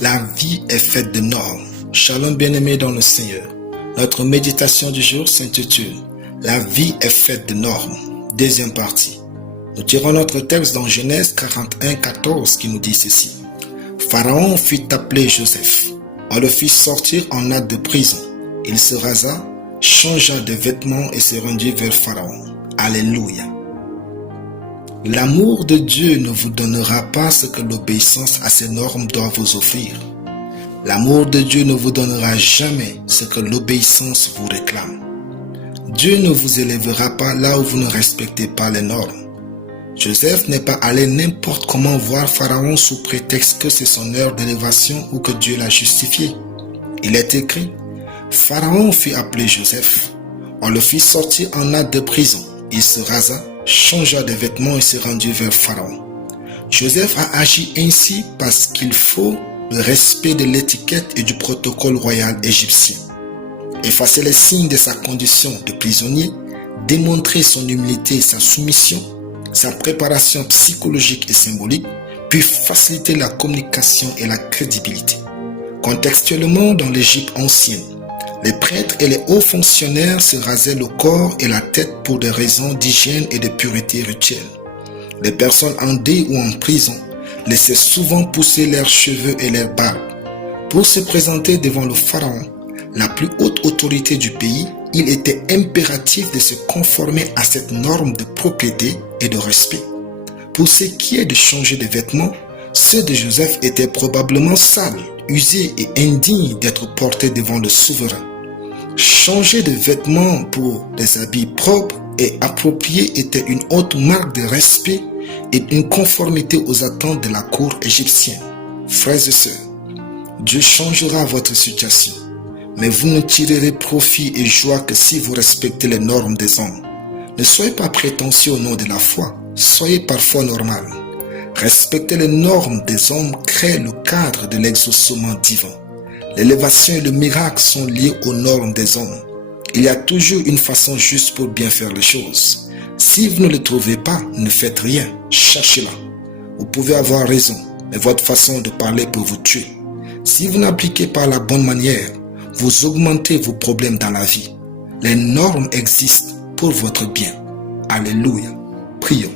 La vie est faite de normes. Shalom bien-aimés dans le Seigneur. Notre méditation du jour s'intitule « La vie est faite de normes ». Deuxième partie. Nous tirons notre texte dans Genèse 41, 14 qui nous dit ceci. Pharaon fit appeler Joseph. On le fit sortir en hâte de prison. Il se rasa, changea de vêtements et se rendit vers Pharaon. Alléluia. L'amour de Dieu ne vous donnera pas ce que l'obéissance à ses normes doit vous offrir. L'amour de Dieu ne vous donnera jamais ce que l'obéissance vous réclame. Dieu ne vous élèvera pas là où vous ne respectez pas les normes. Joseph n'est pas allé n'importe comment voir Pharaon sous prétexte que c'est son heure d'élévation ou que Dieu l'a justifié. Il est écrit, Pharaon fit appeler Joseph. On le fit sortir en hâte de prison. Il se rasa, changea de vêtements et se rendit vers Pharaon. Joseph a agi ainsi parce qu'il faut le respect de l'étiquette et du protocole royal égyptien. Effacer les signes de sa condition de prisonnier, démontrer son humilité et sa soumission, sa préparation psychologique et symbolique, puis faciliter la communication et la crédibilité. Contextuellement, dans l'Égypte ancienne, les prêtres et les hauts fonctionnaires se rasaient le corps et la tête pour des raisons d'hygiène et de pureté rituelle. Les personnes en deuil ou en prison laissaient souvent pousser leurs cheveux et leurs barbes. Pour se présenter devant le pharaon, la plus haute autorité du pays, il était impératif de se conformer à cette norme de propriété et de respect. Pour ce qui est de changer de vêtements, ceux de Joseph étaient probablement sales, usés et indignes d'être portés devant le souverain. Changer de vêtements pour des habits propres et appropriés était une haute marque de respect et une conformité aux attentes de la cour égyptienne. Frères et sœurs, Dieu changera votre situation, mais vous ne tirerez profit et joie que si vous respectez les normes des hommes. Ne soyez pas prétentieux au nom de la foi, soyez parfois normal. Respecter les normes des hommes crée le cadre de l'exaucement divin. L'élévation et le miracle sont liés aux normes des hommes. Il y a toujours une façon juste pour bien faire les choses. Si vous ne le trouvez pas, ne faites rien, cherchez-la. Vous pouvez avoir raison, mais votre façon de parler peut vous tuer. Si vous n'appliquez pas la bonne manière, vous augmentez vos problèmes dans la vie. Les normes existent pour votre bien. Alléluia. Prions.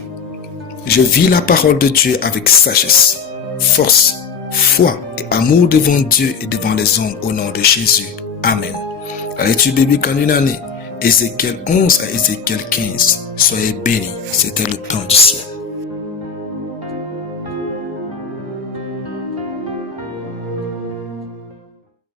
Je vis la parole de Dieu avec sagesse, force, foi et amour devant Dieu et devant les hommes au nom de Jésus. Amen. La lecture biblique en une année, Ézéchiel 11 à Ézéchiel 15. Soyez bénis, c'était le temps du ciel.